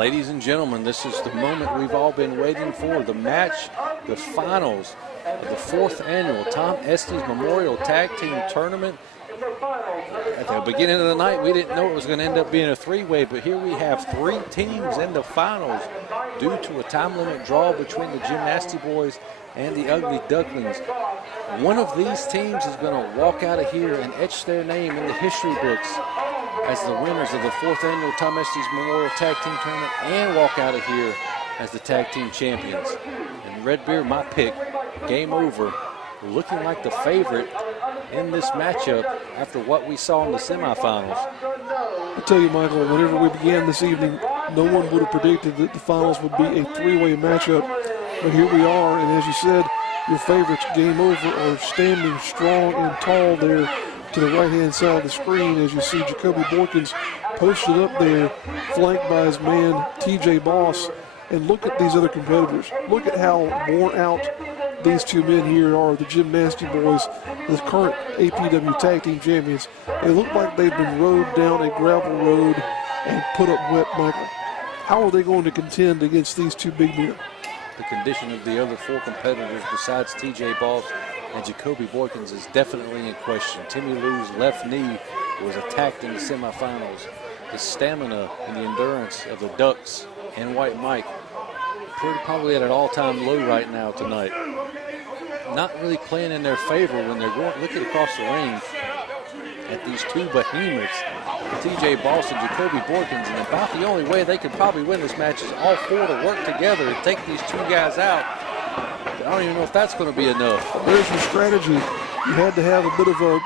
Ladies and gentlemen, this is the moment we've all been waiting for, the match, the finals of the 4th annual Tom Estes Memorial Tag Team Tournament. At the beginning of the night, we didn't know it was going to end up being a three-way, but here we have 3 teams in the finals due to a time limit draw between the Gymnasty Boys and the Ugly Ducklings. One of these teams is going to walk out of here and etch their name in the history books as the winners of the 4th annual Tom Estes Memorial Tag Team Tournament and walk out of here as the tag team champions. And Redbeard, my pick, game over, looking like the favorite in this matchup after what we saw in the semifinals. I tell you, Michael, whenever we began this evening, no one would have predicted that the finals would be a 3-way matchup. But here we are, and as you said, your favorites, game over, are standing strong and tall there to the right-hand side of the screen as you see Jacoby Boykins posted up there, flanked by his man, TJ Boss. And look at these other competitors. Look at how worn out these two men here are, the Gymnasty Boys, the current APW Tag Team Champions. They look like they've been rode down a gravel road and put up wet, Michael. How are they going to contend against these two big men? The condition of the other 4 competitors besides TJ Boss and Jacoby Boykins is definitely in question. Timmy Lou's left knee was attacked in the semifinals. The stamina and the endurance of the Ducks and White Mike probably at an all-time low right now tonight. Not really playing in their favor when they're looking across the ring at these 2 behemoths, TJ Boss and Jacoby Boykins, and about the only way they could probably win this match is all 4 to work together and take these 2 guys out. But I don't even know if that's going to be enough. There's your strategy. You had to have a bit of a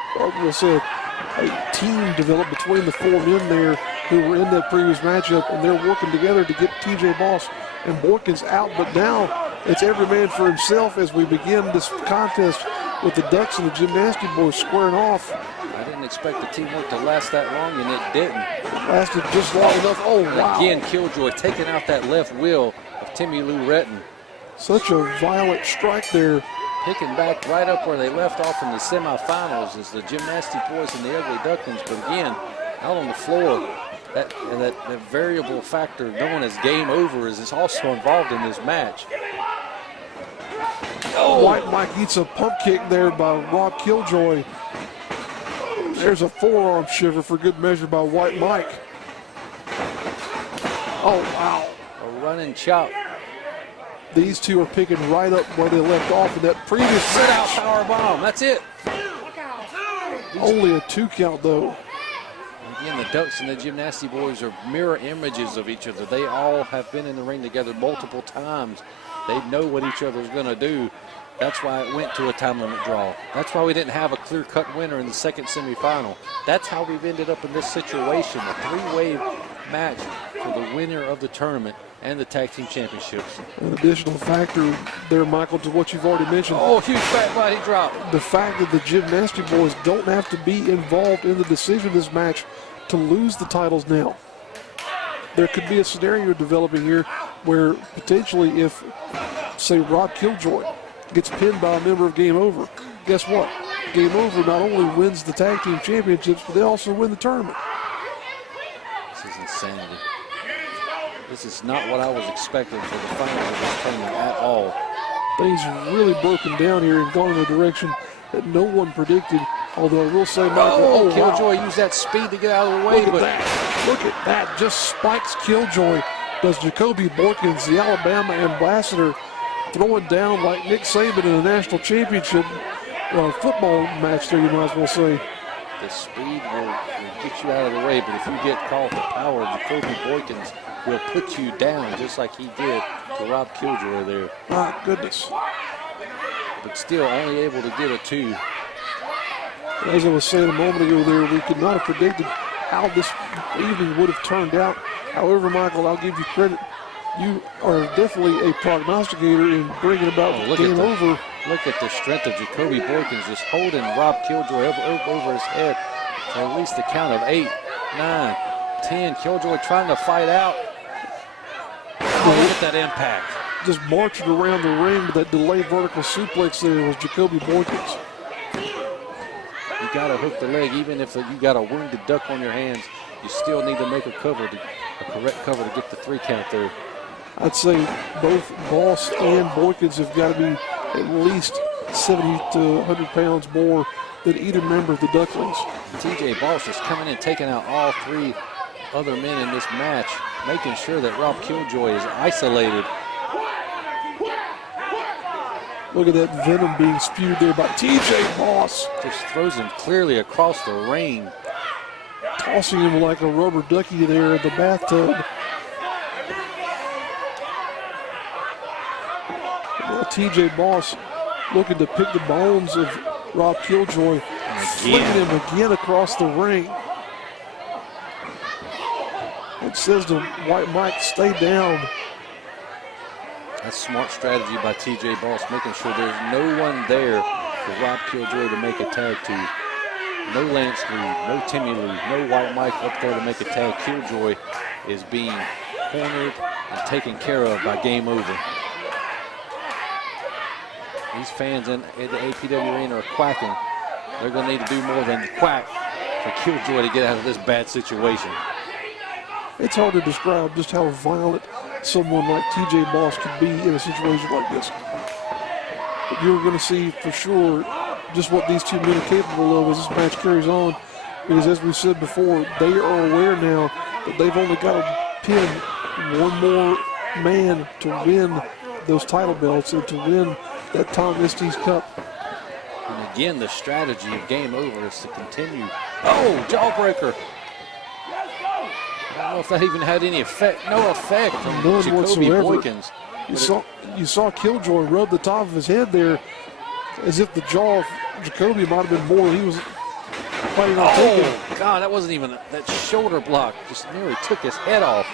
team developed between the 4 men there who were in that previous matchup, and they're working together to get TJ Boss and Boykins out. But now it's every man for himself as we begin this contest with the Ducks and the Gymnasty Boys squaring off. I didn't expect the teamwork to last that long, and it didn't. It lasted just long enough. Oh, wow. Again, Killjoy taking out that left wheel of Timmy Lou Retton. Such a violent strike there. Picking back right up where they left off in the semifinals is the Gymnasty Boys and the Ugly Ducklings. But again, out on the floor, that variable factor known as game over is also involved in this match. Oh. White Mike eats a pump kick there by Rob Killjoy. There's a forearm shiver for good measure by White Mike. Oh, wow. A running chop. These 2 are picking right up where they left off in that previous sit-out power bomb. That's it. Only a 2 count, though. Again, the Ducks and the Gymnasty Boys are mirror images of each other. They all have been in the ring together multiple times. They know what each other's going to do. That's why it went to a time limit draw. That's why we didn't have a clear-cut winner in the second semifinal. That's how we've ended up in this situation, a 3-way match for the winner of the tournament and the tag team championships. An additional factor there, Michael, to what you've already mentioned. Oh, huge fat body drop. The fact that the Gymnasty Boys don't have to be involved in the decision of this match to lose the titles now. There could be a scenario developing here where potentially if, say, Rob Killjoy gets pinned by a member of Game Over, guess what? Game Over not only wins the tag team championships, but they also win the tournament. This is insanity. This is not what I was expecting for the finals of this tournament at all. Things really broken down here and gone in a direction that no one predicted. Although I will say, Michael, Killjoy used that speed to get out of the way. Look at that. Look at that. Just spikes Killjoy. Does Jacoby Boykins, the Alabama ambassador, throwing down like Nick Saban in a national championship football match there, you might as well say. The speed will get you out of the way, but if you get caught the power, Jacoby Boykins will put you down just like he did to Rob Killjoy there. My goodness. But still only able to get a 2. As I was saying a moment ago there, we could not have predicted how this evening would have turned out. However, Michael, I'll give you credit. You are definitely a prognosticator in bringing about game over. Look at the strength of Jacoby Boykins just holding Rob Killjoy over his head for at least the count of 8, 9, 10. Killjoy trying to fight out. Oh, look at that impact. Just marching around the ring with that delayed vertical suplex there was Jacoby Boykins. You got to hook the leg, even if you got a wounded duck on your hands. You still need to make a cover to a correct cover to get the 3 count there. I'd say both Boss and Boykins have got to be at least 70 to 100 pounds more than either member of the Ducklings. TJ Boss is coming in, taking out all 3 other men in this match, making sure that Rob Killjoy is isolated. Look at that venom being spewed there by TJ Boss. Just throws him clearly across the ring. Tossing him like a rubber ducky there in the bathtub. Now TJ Boss looking to pick the bones of Rob Killjoy, flinging him again across the ring. It says to White Mike, stay down. That's smart strategy by TJ Boss, making sure there's no one there for Rob Killjoy to make a tag to. No Lance Lee, no Timmy Lee, no White Mike up there to make a tag. Killjoy is being cornered and taken care of by Game Over. These fans in the APW arena are quacking. They're going to need to do more than quack for Killjoy to get out of this bad situation. It's hard to describe just how violent someone like TJ Boss could be in a situation like this. But you're going to see for sure just what these 2 men are capable of as this match carries on. Because as we said before, they are aware now that they've only got to pin one more man to win those title belts and to win that Tom Estes Cup. And again, the strategy of Game Over is to continue. Oh, jawbreaker. I don't know if that even had any effect. No effect from Jacoby Boykins. You saw Killjoy rub the top of his head there as if the jaw of Jacoby might have been more than he was fighting on taking. Oh, God, that wasn't even that shoulder block. Just nearly took his head off.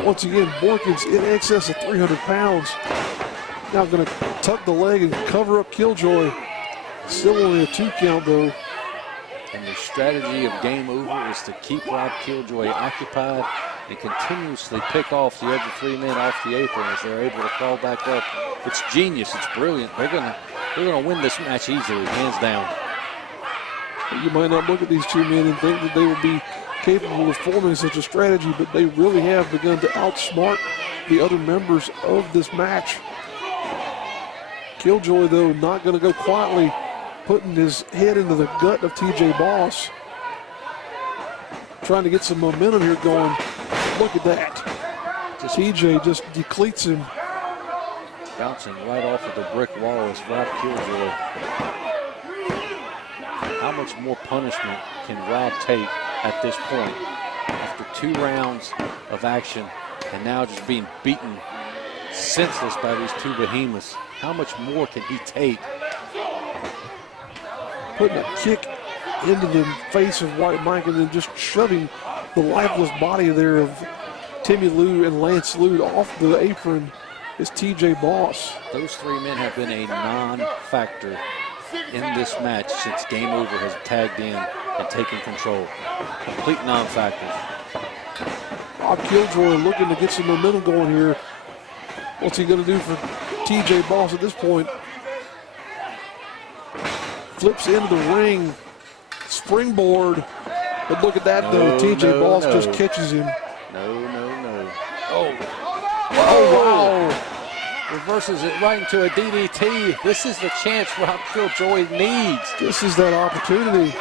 Once again, Boykins in excess of 300 pounds. Now going to tuck the leg and cover up Killjoy. Still only a 2 count, though. And the strategy of Game Over is to keep Rob Killjoy occupied and continuously pick off the other 3 men off the apron as they're able to crawl back up. It's genius. It's brilliant. They're gonna win this match easily, hands down. You might not look at these 2 men and think that they will be capable of forming such a strategy, but they really have begun to outsmart the other members of this match. Killjoy, though, not going to go quietly, putting his head into the gut of TJ Boss. Trying to get some momentum here going. Look at that. TJ just decleats him. Bouncing right off of the brick wall is Rob Killjoy. How much more punishment can Rob take at this point after 2 rounds of action and now just being beaten senseless by these 2 behemoths? How much more can he take? Putting a kick into the face of White Mike and then just shoving the lifeless body there of Timmy Lou and Lance Lou off the apron is TJ Boss. Those 3 men have been a non-factor in this match since Game Over has tagged in and taken control. Complete non-factors. Rob Killjoy looking to get some momentum going here. What's he going to do for TJ Boss at this point? Flips into the ring. Springboard. But look at that, though. TJ Boss just catches him. No. Oh. Oh, wow. Reverses it right into a DDT. This is the chance Rob Killjoy needs. This is that opportunity.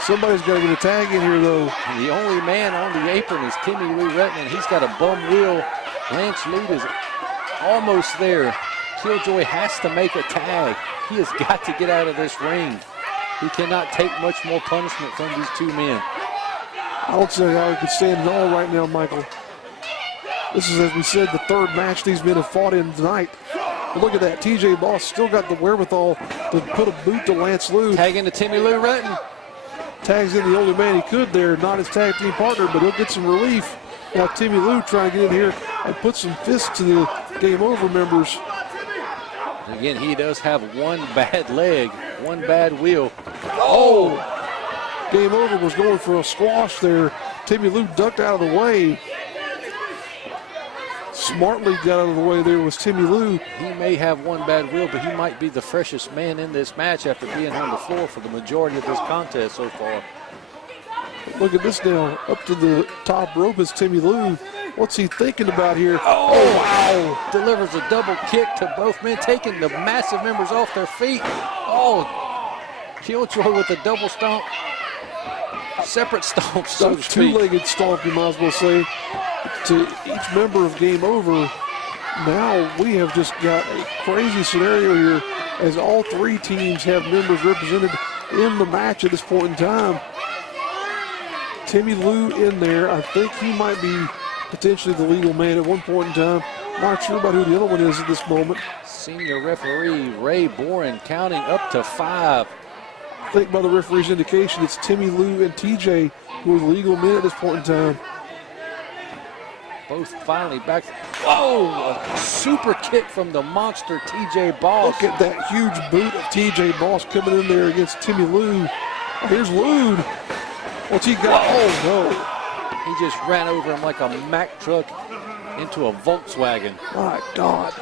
Somebody's got to get a tag in here, though. And the only man on the apron is Timmy Lee Retton. He's got a bum wheel. Lance Lead is almost there. Killjoy has to make a tag. He has got to get out of this ring. He cannot take much more punishment from these 2 men. I don't see how he could stand at all right now, Michael. This is, as we said, the 3rd match these men have fought in tonight. But look at that. TJ Boss still got the wherewithal to put a boot to Lance Lou. Tag into Timmy Lou Retton. Tags in the only man he could there, not his tag team partner, but he'll get some relief. Now Timmy Lou trying to get in here and put some fists to the Game Over members. Again, he does have 1 bad leg, 1 bad wheel. Oh! Game Over was going for a squash there. Timmy Lou ducked out of the way. Smartly got out of the way there was Timmy Lou. He may have 1 bad wheel, but he might be the freshest man in this match after being on the floor for the majority of this contest so far. Look at this now. Up to the top rope is Timmy Lou. What's he thinking about here? Oh, wow. Delivers a double kick to both men, taking the massive members off their feet. Oh, Killjoy with a double stomp. Separate stomp, so to speak. Two-legged stomp, you might as well say, to each member of Game Over. Now we have just got a crazy scenario here as all three teams have members represented in the match at this point in time. Timmy Lou in there. I think he might be potentially the legal man at one point in time. Not sure about who the other one is at this moment. Senior referee Ray Boren counting up to 5. I think by the referee's indication, it's Timmy Lou and TJ who are the legal men at this point in time. Both finally back. Oh, a super kick from the monster TJ Boss. Look at that huge boot of TJ Boss coming in there against Timmy Lou. Here's Lou. What's he got? Oh, no. He just ran over him like a Mack truck into a Volkswagen. My God.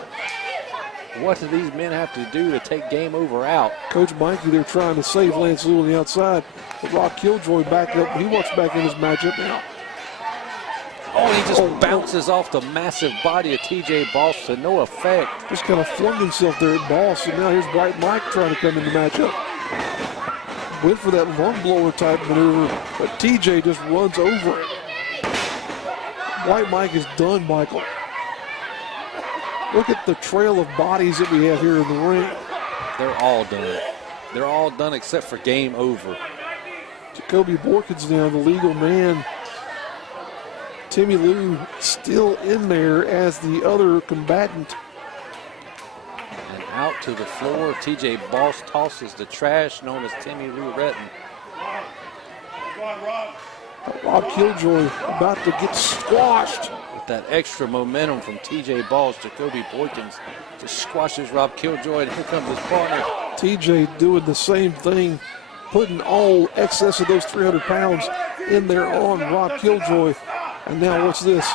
What do these men have to do to take Game Over out? Coach Mikey, they're trying to save Lance Lou on the outside. But Rock Killjoy back up. He walks back in his matchup now. Oh, he just bounces off the massive body of TJ Boss to no effect. Just kind of flung himself there at Boss. And now here's White Mike trying to come in the matchup. Went for that lung blower type maneuver, but TJ just runs over it. White Mike is done, Michael. Look at the trail of bodies that we have here in the ring. They're all done. They're all done except for Game Over. Jacoby Borkins now, the legal man. Timmy Lou still in there as the other combatant. And out to the floor, TJ Boss tosses the trash known as Timmy Lou Retton. Rob Killjoy about to get squashed. With that extra momentum from TJ Boss, Jacoby Boykins just squashes Rob Killjoy, and here comes his partner. TJ doing the same thing, putting all excess of those 300 pounds in there on Rob Killjoy. And now what's this?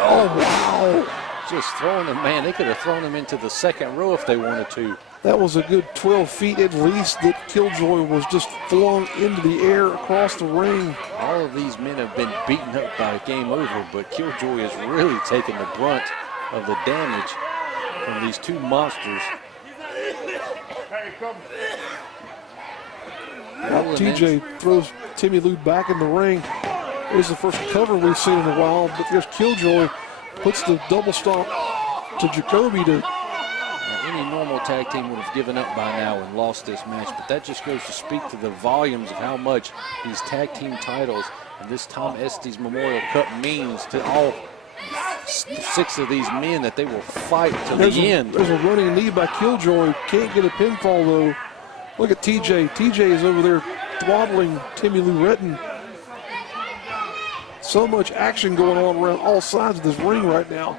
Oh, wow. Just throwing him, man, they could have thrown him into the second row if they wanted to. That was a good 12 feet at least that Killjoy was just flung into the air across the ring. All of these men have been beaten up by Game Over, but Killjoy has really taken the brunt of the damage from these two monsters. TJ throws Timmy Lou back in the ring. It's the first cover we've seen in a while, but there's Killjoy puts the double stomp to Jacoby to. Any normal tag team would have given up by now and lost this match, but that just goes to speak to the volumes of how much these tag team titles and this Tom Estes Memorial Cup means to all 6 of these men, that they will fight to the end. There's a running knee by Killjoy. Can't get a pinfall though. Look at TJ. TJ is over there throttling Timmy Lou Retton. So much action going on around all sides of this ring right now.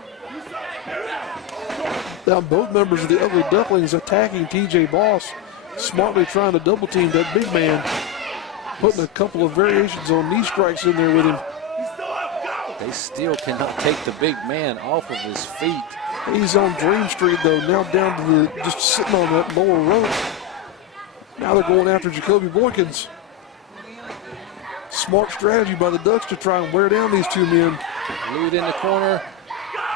Now both members of the Ugly Ducklings attacking TJ Boss, smartly trying to double team that big man, putting a couple of variations on knee strikes in there with him. They still cannot take the big man off of his feet. He's on Dream Street though, now down to the, just sitting on that lower rope. Now they're going after Jacoby Boykins. Smart strategy by the Ducks to try and wear down these two men. Lewd in the corner.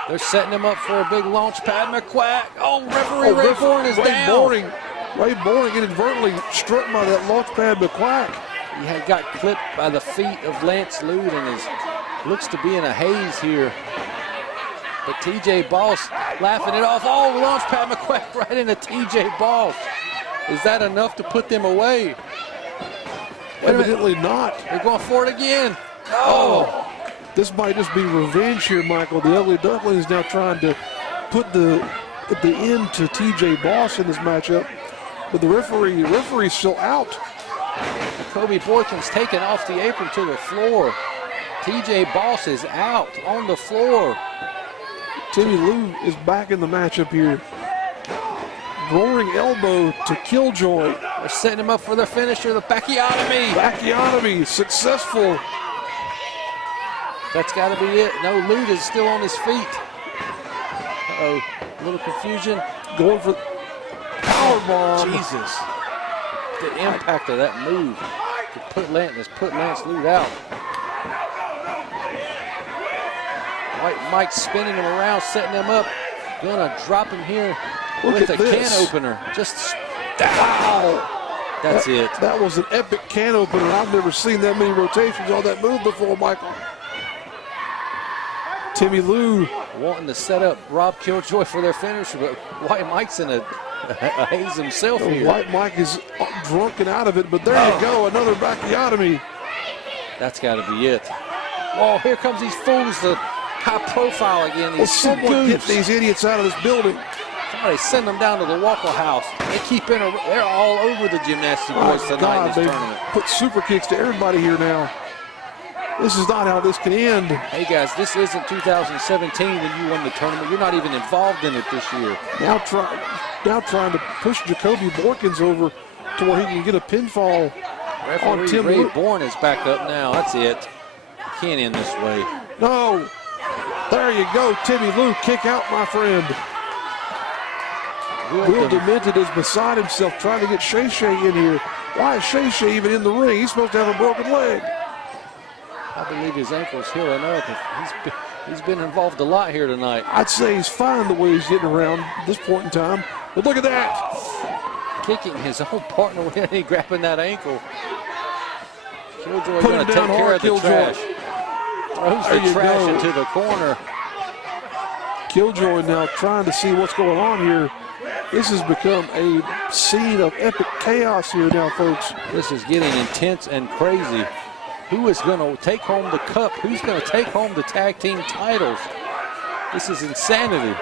They're setting him up for a big launch pad. McQuack. Oh, referee Ray Boren is down. Ray Boren inadvertently struck by that launch pad McQuack. He had got clipped by the feet of Lance Lewd and looks to be in a haze here. But TJ Boss laughing it off. Oh, launch pad McQuack right into TJ Boss. Is that enough to put them away? Evidently not. They're going for it again. Oh. This might just be revenge here, Michael. The Ugly Ducklings now trying to put the end to TJ Boss in this matchup. But the referee's still out. Jacoby Boykins taken off the apron to the floor. TJ Boss is out on the floor. Timmy Lou is back in the matchup here. Roaring elbow to Killjoy. They're setting him up for their finisher, the Bacchiotomy. Bacchiotomy, successful. That's got to be it. No, Lewd is still on his feet. Uh-oh, a little confusion. Going for powerbomb. Jesus. The impact of that move. put Lance Lute out. White Mike spinning him around, setting him up. Gonna drop him here with a can opener. Just, wow. That's it. That was an epic can opener. I've never seen that many rotations on that move before, Michael. Timmy Lou wanting to set up Rob Killjoy for their finisher, but White Mike's in a haze himself here. White Mike is drunk and out of it, but there you go, another bacchiotomy. That's got to be it. Well, here comes these fools, the high profile again. Well, someone get these idiots out of this building. Somebody send them down to the Waffle House. They keep in, they're all over the Gymnasty Boys tonight in this tournament. Put super kicks to everybody here now. This is not how this can end. Hey guys, this isn't 2017 when you won the tournament. You're not even involved in it this year. Now trying to push Jacoby Borkins over to where he can get a pinfall. Referee Tim Ray Lou. Bourne is back up now. That's it. Can't end this way. No. There you go, Timmy Lou. Kick out, my friend. Will Demented is beside himself trying to get Shay Shay in here. Why is Shay Shay even in the ring? He's supposed to have a broken leg. I believe his ankle's healing up. He's been involved a lot here tonight. I'd say he's fine the way he's getting around at this point in time. But look at that. Kicking his own partner when he grabbing that ankle. Killjoy Put going him to down take care hard, of the Killjoy. trash. Throws There the you trash go. into the corner. Killjoy now trying to see what's going on here. This has become a scene of epic chaos here now, folks. This is getting intense and crazy. Who is going to take home the cup? Who's going to take home the tag team titles? This is insanity.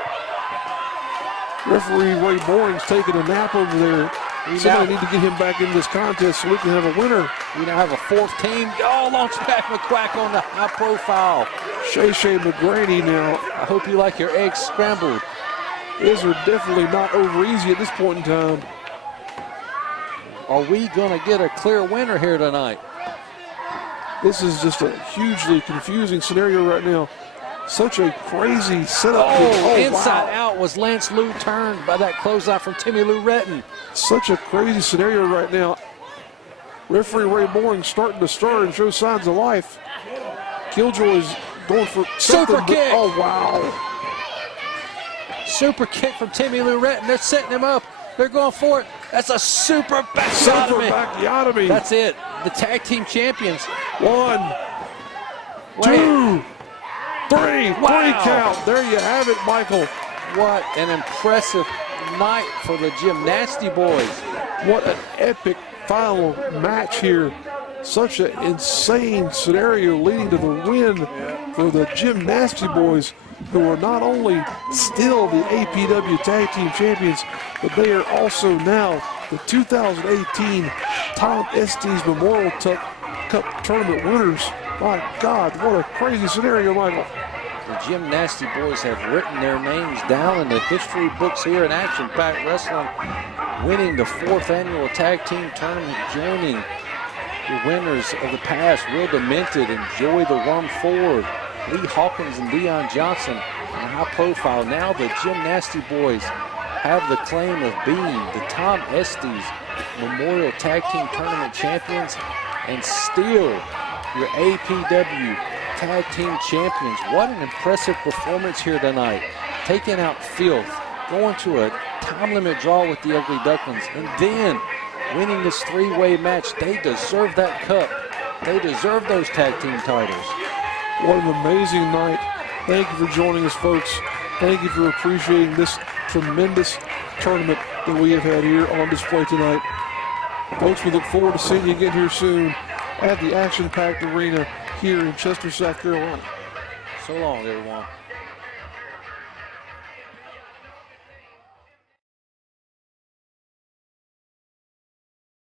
Referee Ray Boring's taking a nap over there. Somebody need to get him back in this contest so we can have a winner. We now have a fourth team. Oh, launch back McQuack on the high profile. Shay Shay McGrady now. I hope you like your eggs scrambled. These are definitely not over easy at this point in time. Are we going to get a clear winner here tonight? This is just a hugely confusing scenario right now. Such a crazy setup. Inside wow. out was Lance Lou turned by that closeout from Timmy Lou Retton. Such a crazy scenario right now. Referee Ray Boring starting to stir and show signs of life. Killjoy's going for Super something, kick. Oh, wow. Super kick from Timmy Lou Retton. They're setting him up. They're going for it. That's a super bacchiotomy. Super bacchiotomy. That's it. The tag team champions. 1, 2, 3. Wow. 3 count. There you have it, Michael. What an impressive night for the Gymnasty Boys. What an epic final match here. Such an insane scenario leading to the win for the Gymnasty Boys, who are not only still the APW Tag Team Champions, but they are also now the 2018 Tom Estes Memorial Cup Tournament winners. My God, what a crazy scenario, Michael. The Gymnasty Boys have written their names down in the history books here in action-packed wrestling, winning the 4th annual tag team tournament, joining the winners of the past, Will Demented and Joey the Worm Ford, Lee Hawkins and Dion Johnson, and high profile. Now the Gymnasty Boys have the claim of being the Tom Estes Memorial Tag Team Tournament champions and still your APW Tag Team champions. What an impressive performance here tonight. Taking out Filth, going to a time limit draw with the Ugly Ducklings, and then winning this 3-way match. They deserve that cup. They deserve those tag team titles. What an amazing night. Thank you for joining us, folks. Thank you for appreciating this tremendous tournament that we have had here on display tonight. Folks, we look forward to seeing you again here soon at the action-packed arena here in Chester, South Carolina. So long, everyone.